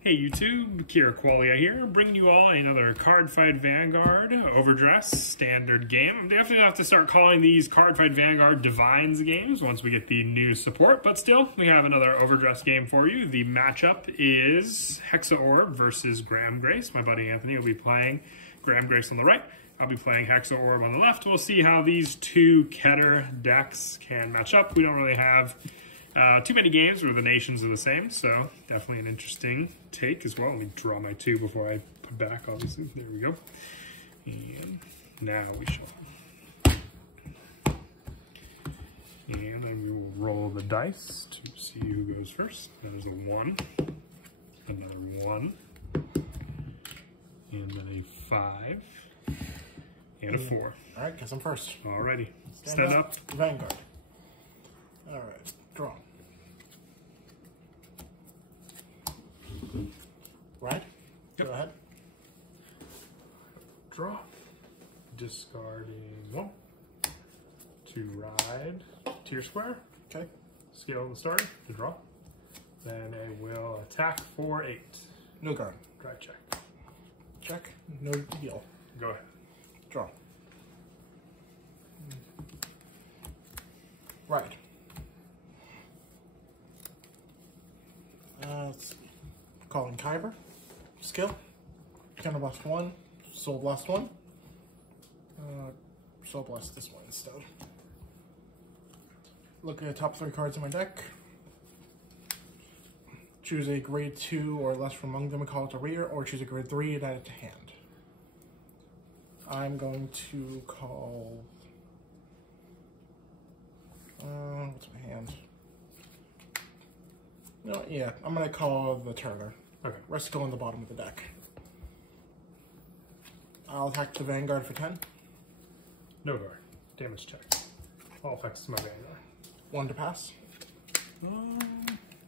Hey YouTube, Kira Qualia here, bringing you all another Cardfight Vanguard Overdress standard game. I'm definitely going to have to start calling these Cardfight Vanguard Divines games once we get the new support, but still, we have another Overdress game for you. The matchup is Hexaorb versus Gramgrace. My buddy Anthony will be playing Gramgrace on the right. I'll be playing Hexaorb on the left. We'll see how these two Keter decks can match up. We don't really have too many games where the nations are the same, so definitely an interesting take as well. Let me draw my two before I put back, obviously. There we go. And now we shall. And then we will roll the dice to see who goes first. There's a 1, another 1, and then a 5, and a 4. All right, guess I'm first. Alrighty. Stand up. Vanguard. All right, draw. Right? Yep. Go ahead. Draw. Discarding 1. To ride tier square. Okay. Scale the starter to draw. Then I will attack for 8. No guard. Drive check. Check. No deal. Go ahead. Draw. Right. Let's see. Calling Kyber. Skill. Counter blast 1. Soul blast 1. Soul blast this one instead. Look at the top 3 cards in my deck. Choose a grade 2 or less from among them and call it to rear, or choose a grade 3 and add it to hand. I'm going to call... what's my hand? No, yeah, I'm going to call the Turner. Okay. Rest go on the bottom of the deck. I'll attack the Vanguard for 10. No guard. Damage check. All effects to my Vanguard. 1 to pass.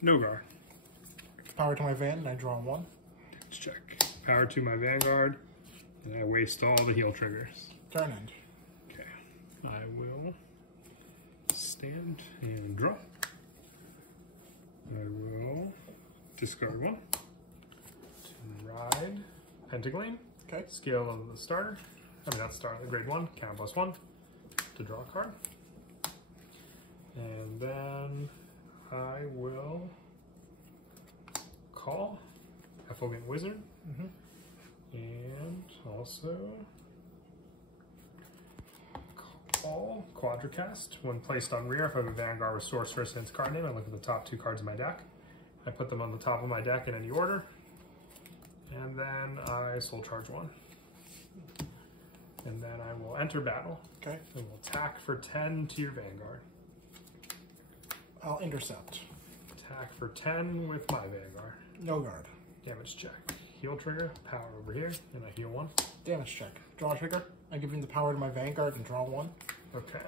No guard. Power to my Van, and I draw 1. Damage check. Power to my Vanguard, and I waste all the heal triggers. Turn end. Okay. I will stand and draw. I will discard 1. To ride Pentagleam. Okay. Scale of the starter. I mean, not starter, grade 1, counter plus 1 to draw a card. And then I will call Effulgent Wizard. And also call Quadracast. When placed on rear, if I have a Vanguard with Sorceress and its card name, I look at the top 2 cards of my deck. I put them on the top of my deck in any order. And then I soul charge 1. And then I will enter battle. Okay. And will attack for 10 to your Vanguard. I'll intercept. Attack for 10 with my Vanguard. No guard. Damage check. Heal trigger, power over here, and I heal 1. Damage check. Draw a trigger. I give him the power to my Vanguard and draw 1. Okay.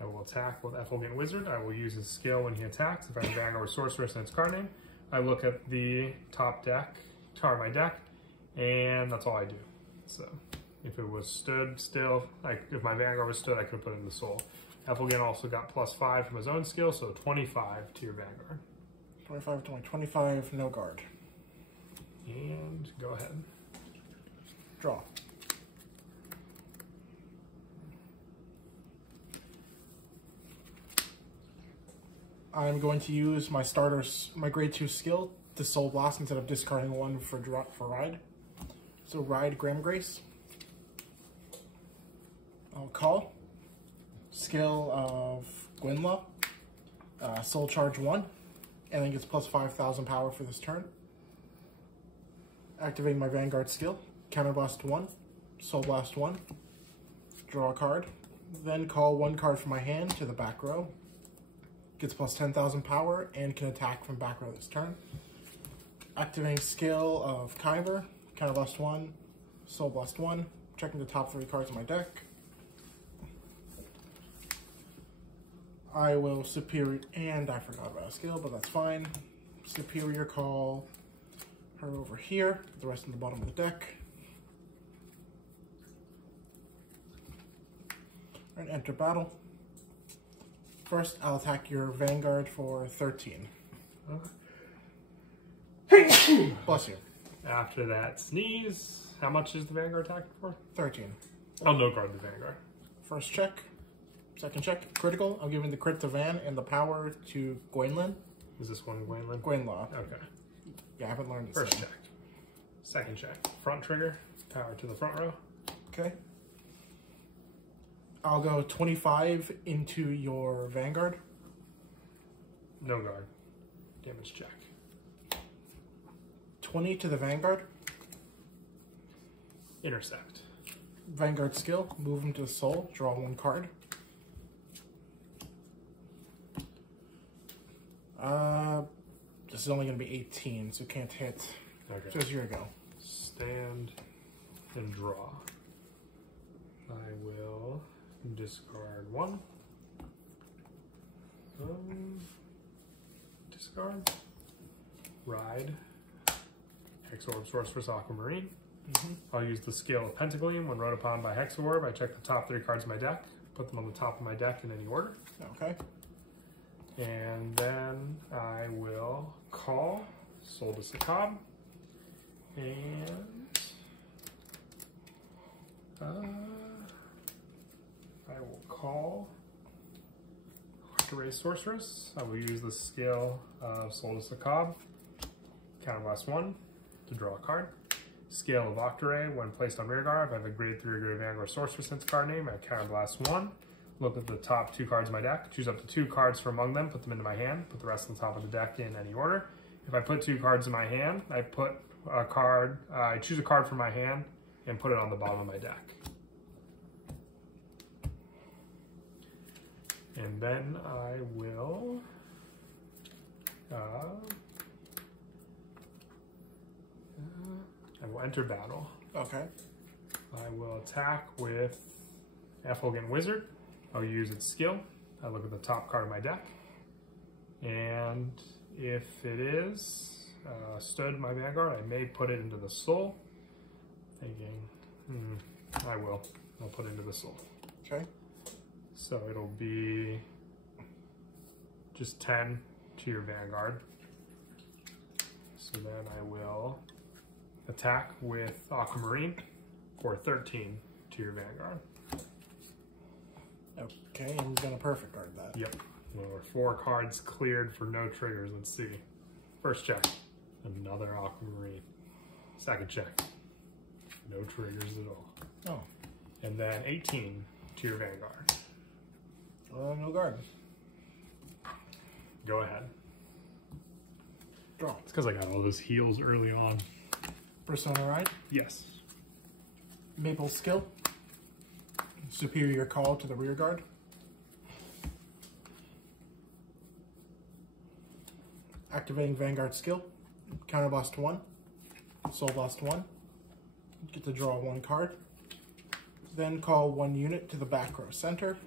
I will attack with Effulgent Wizard. I will use his skill when he attacks. If I have Vanguard with Sorceress and its card name, I look at the top deck, of my deck, and that's all I do. So, if it was stood still, if my Vanguard was stood, I could put it in the soul. Effulgent also got +5 from his own skill, so 25 to your Vanguard. 25 to my 25, no guard. And go ahead. Draw. I'm going to use my my grade 2 skill to Soul Blast instead of discarding 1 for ride. So ride Gramgrace. I'll call. Skill of Gwynla. Soul charge 1. And then gets plus 5,000 power for this turn. Activating my Vanguard skill. Counterblast 1. Soul Blast 1. Draw a card. Then call 1 card from my hand to the back row. Gets plus 10,000 power and can attack from back row this turn. Activating skill of Kyber. Counterblast 1. Soul Blast 1. Checking the top 3 cards of my deck. I will superior, and I forgot about a skill, but that's fine. Superior call her over here, the rest in the bottom of the deck. And enter battle. First, I'll attack your Vanguard for 13. Bless you. After that sneeze, how much is the Vanguard attack for? 13. I'll no guard the Vanguard. First check. Second check. Critical. I'm giving the crit to Van and the power to Gwenlyn. Is this one Gwenlyn? Gwenlaw. Okay. Yeah, I haven't learned it. First check. Second check. Front trigger. Power to the front row. Okay. I'll go 25 into your Vanguard. No guard. Damage check. 20 to the Vanguard. Intercept. Vanguard skill. Move him to the soul. Draw 1 card. This is only going to be 18, so can't hit. Okay. Just here you go. Stand and draw. I will discard 1. Discard. Ride. Hexaorb Sorceress Aquamarine. I'll use the Scale of Pentagleam. When wrote upon by Hexaorb, I check the top 3 cards of my deck, put them on the top of my deck in any order. Okay. And then I will call Soul to Sakab. And I will call Gramgrace Sorceress. I will use the Scale of Soul to Sakab. Counterblast 1 to draw a card. Scale of Octare. When placed on rearguard, if I have a grade 3 or greater Vanguard Sorceress into card name, I counterblast 1. Look at the top 2 cards of my deck. Choose up to 2 cards from among them. Put them into my hand. Put the rest on top of the deck in any order. If I put 2 cards in my hand, I put a card. I choose a card from my hand and put it on the bottom of my deck. And then I will enter battle. Okay. I will attack with Effulgent Wizard. I'll use its skill. I look at the top card of my deck. And if it is stood my Vanguard, I may put it into the soul. Thinking, I will. I'll put it into the soul. Okay. So it'll be just 10 to your Vanguard. So then I will attack with Aquamarine for 13 to your Vanguard. Okay, and we're gonna perfect guard that. Yep. Well, 4 cards cleared for no triggers. Let's see. First check, another Aquamarine. Second check, no triggers at all. Oh. And then 18 to your Vanguard. No guard. Go ahead. Draw. It's because I got all those heals early on. Persona Ride. Yes. Maple skill. Superior call to the rear guard. Activating Vanguard skill. Counterblast 1. Soul Blast 1. Get to draw 1 card. Then call 1 unit to the back row center.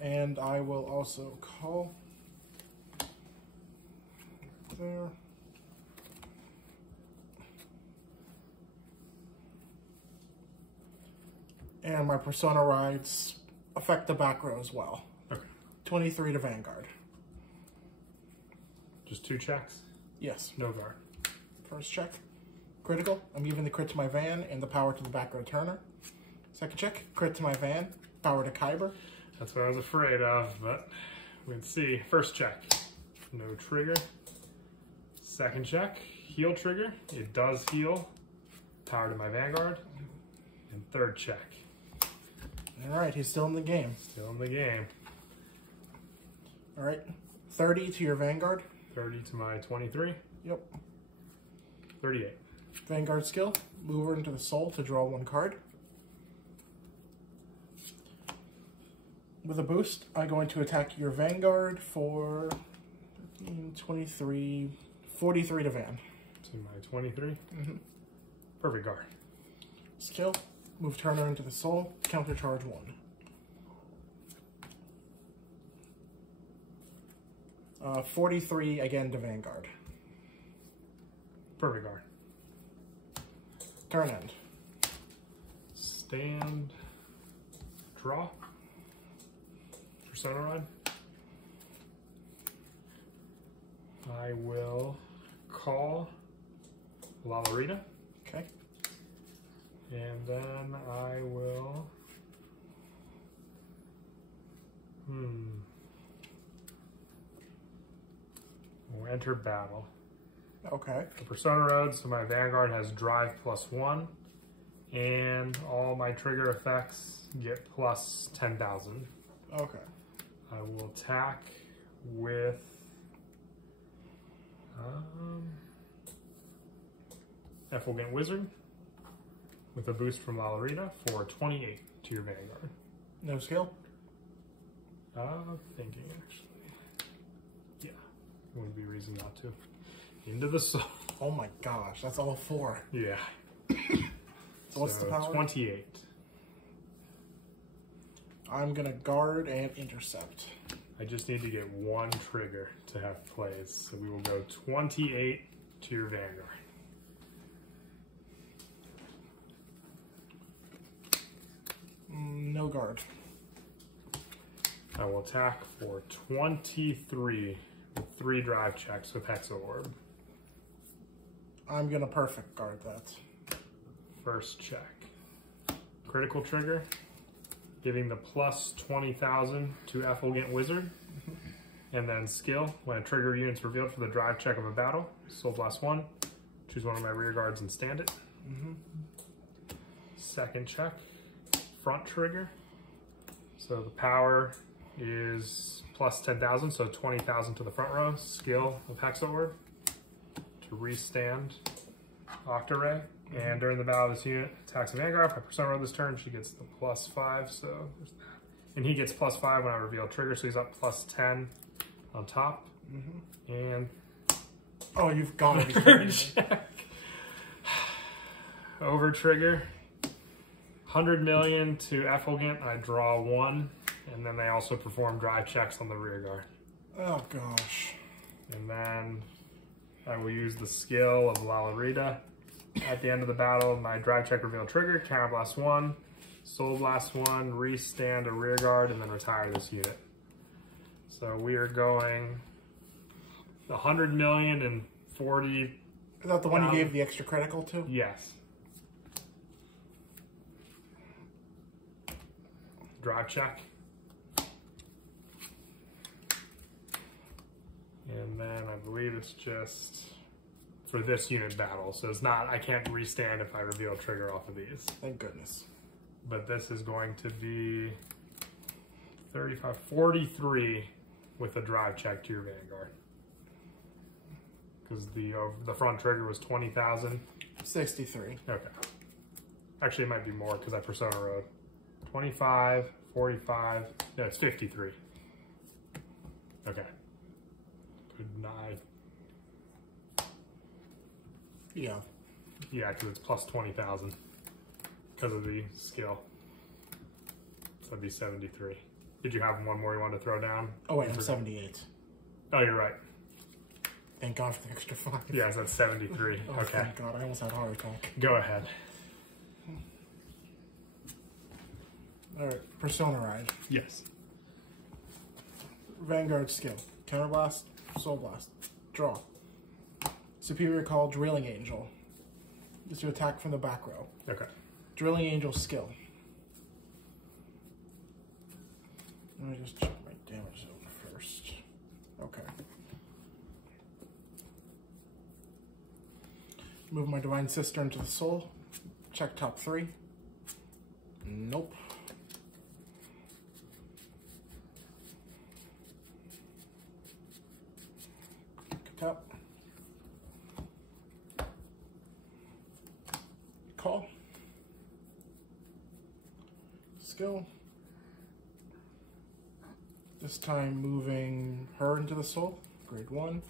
And I will also call there. And my Persona Rides affect the back row as well. Okay. 23 to Vanguard. Just 2 checks? Yes. No guard. First check. Critical. I'm giving the crit to my Van and the power to the back row Turner. Second check. Crit to my Van. Power to Kyber. That's what I was afraid of, but let's see. First check. No trigger. Second check. Heal trigger. It does heal. Power to my Vanguard. And third check. Alright, he's still in the game. Still in the game. Alright. 30 to your Vanguard. 30 to my 23. Yep. 38. Vanguard skill. Move her into the soul to draw 1 card. With a boost, I'm going to attack your Vanguard for 23, 43 to Van. To my 23. Perfect guard. Skill. Move Turner into the soul. Countercharge 1. 43 again to Vanguard. Perfect guard. Turn end. Stand. Draw. Persona Ride. I will call Lalorita. Okay. And then I will... We'll enter battle. Okay. The Persona Road, so my Vanguard has drive +1, and all my trigger effects get plus 10,000. Okay. I will attack with Effulgent Wizard with a boost from Lalorita for 28 to your Vanguard. No skill? Thinking actually. Yeah, wouldn't be reason not to. Into the soul. Oh my gosh, that's all 4. Yeah. So what's the power? 28. I'm gonna guard and intercept. I just need to get 1 trigger to have plays, so we will go 28 to your Vanguard. No guard. I will attack for 23 with 3 drive checks with Hexaorb. I'm gonna perfect guard that. First check. Critical trigger, giving the plus 20,000 to Effulgent Wizard. And then skill, when a trigger unit's revealed for the drive check of a battle, Soul Blast 1, choose one of my rear guards and stand it. Second check, front trigger. So the power is plus 10,000, so 20,000 to the front row. Skill of Hexaorb to restand Octaray. And during the battle of this unit, attacks a Vanguard. If I Persona Road this turn, she gets the +5, so there's that. And he gets +5 when I reveal trigger, so he's up +10 on top. And oh, you've got to be third check. Over trigger. 100 million to Effulgent, I draw 1, and then they also perform drive checks on the rear guard. Oh gosh. And then I will use the skill of Lalorita. At the end of the battle, my drive check reveal trigger, Counter Blast 1, Soul Blast 1, restand a rear guard, and then retire this unit. So we are going 100 million and 40. Is that the one you gave the extra critical to? Yes. Drive check. And then I believe it's just for this unit battle. So it's not, I can't restand if I reveal trigger off of these. Thank goodness. But this is going to be 35, 43 with a drive check to your Vanguard. Because the front trigger was 20,000. 63. Okay. Actually, it might be more because I Persona Road. 25, 45, no, it's 53. Okay. Good night. Yeah. Yeah, because it's plus 20,000 because of the skill. So that'd be 73. Did you have one more you wanted to throw down? Oh wait, I'm 78. Oh, you're right. Thank God for the extra 5. Yes, that's 73. Oh, okay. Thank God, I almost had a heart attack. Go ahead. Alright, Persona Ride. Yes. Vanguard skill. Counterblast, Soul Blast. Draw. Superior Call, Drilling Angel. Is to attack from the back row. Okay. Drilling Angel skill. Let me just check my damage zone first. Okay. Move my Divine Cistern to the soul. Check top 3. Nope. Top. Call. Skill. This time moving her into the soul. Grade 1.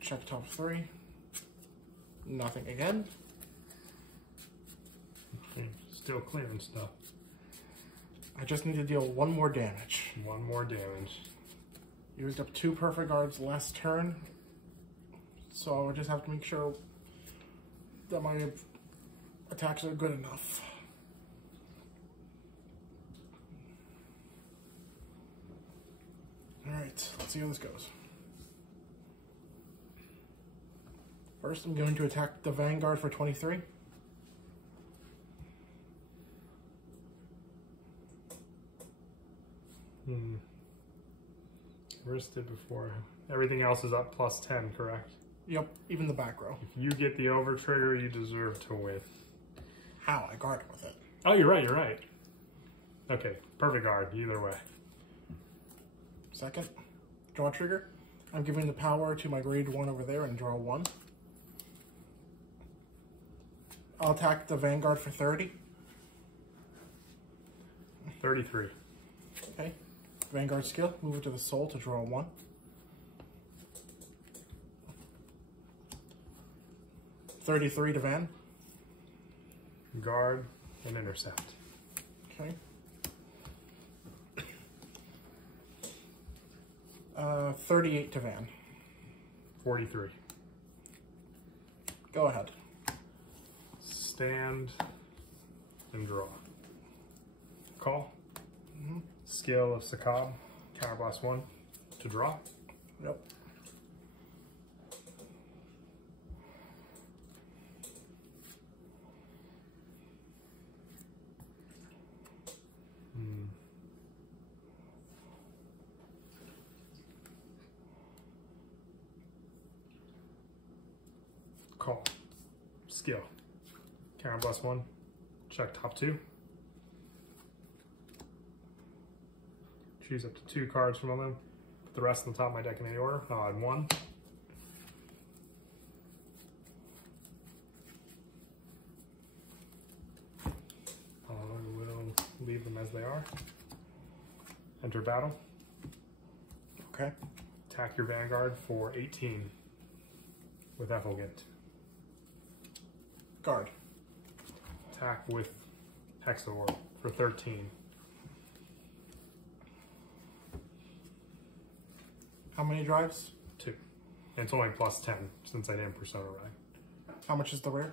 Check top 3. Nothing again. Okay. Still clearing stuff. I just need to deal 1 more damage. 1 more damage. Used up 2 perfect guards last turn. So I would just have to make sure that my attacks are good enough. Alright, let's see how this goes. First, I'm going to attack the Vanguard for 23. Risked it before. Everything else is up plus 10, correct? Yep, even the back row. If you get the over trigger, you deserve to win. How? I guard with it. Oh, you're right. Okay, perfect guard, either way. Second, draw trigger. I'm giving the power to my grade 1 over there and draw 1. I'll attack the Vanguard for 30. 33. Okay. Vanguard skill, move it to the soul to draw 1. $33 to Van. Guard and intercept. Okay. 38 to Van. 43. Go ahead. Stand and draw. Call. Skill of Sakab. Counterblast 1 to draw. Yep. Call. Skill. Counterblast 1. Check top 2. Choose up to 2 cards from them. Put the rest on the top of my deck in any order. I'll add 1. I will leave them as they are. Enter battle. Okay. Attack your Vanguard for 18 with Effulgent. Guard. Attack with Hexaorb for 13. How many drives? 2. And it's only plus 10 since I didn't Persona Ride. How much is the rare?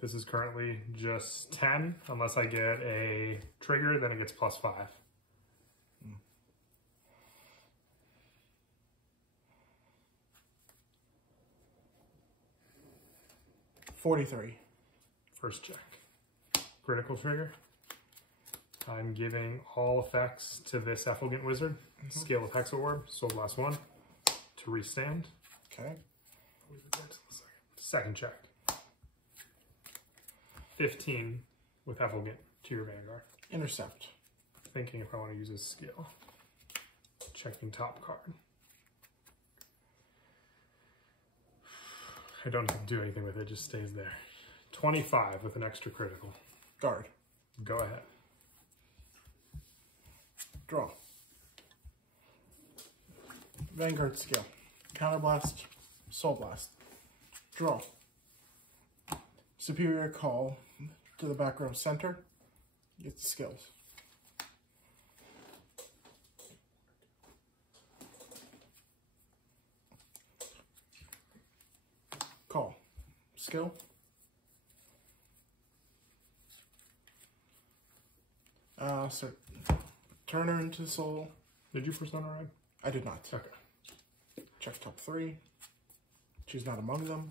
This is currently just 10. Unless I get a trigger, then it gets plus 5. 43. First check. Critical trigger. I'm giving all effects to this Effulgent Wizard. Skill of Hexaorb, Soul Blast 1 to restand. Okay. Second check. 15 with Effulgent to your Vanguard. Intercept. Thinking if I want to use his skill. Checking top card. I don't have to do anything with it, it just stays there. 25 with an extra critical. Guard. Go ahead. Draw. Vanguard skill. Counterblast. Soul Blast. Draw. Superior call to the back row center. Get the skills. Call. Skill. So turn her into soul. Did you Persona Ride? I did not. Okay. Check top 3. She's not among them.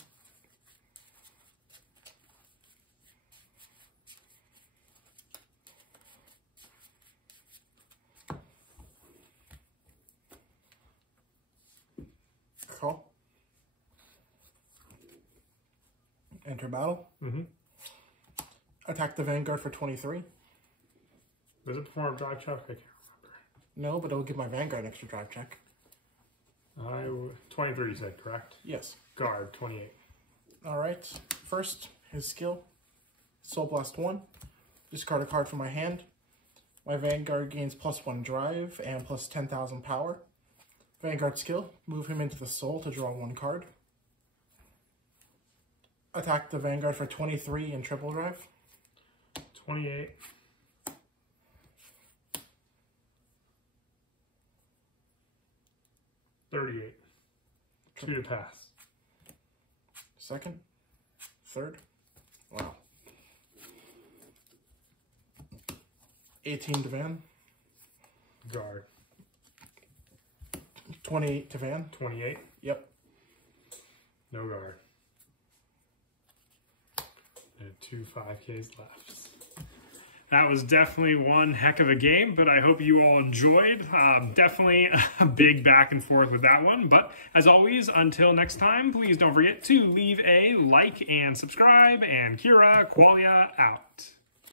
Call. Enter battle. Attack the Vanguard for 23. Does it perform a drive check? I can't remember. No, but it'll give my Vanguard an extra drive check. 23 you said, correct? Yes. Guard, 28. Alright. First, his skill. Soul Blast 1. Discard a card from my hand. My Vanguard gains +1 drive and plus 10,000 power. Vanguard skill. Move him into the soul to draw 1 card. Attack the Vanguard for 23 in triple drive. 28. $38. 2 to pass. Second. Third. Wow. 18 to Van. Guard. 28 to Van. 28. Yep. No guard. 2 5Ks left. That was definitely one heck of a game, but I hope you all enjoyed. Definitely a big back and forth with that one. But as always, until next time, please don't forget to leave a like and subscribe. And Kira Qualia out.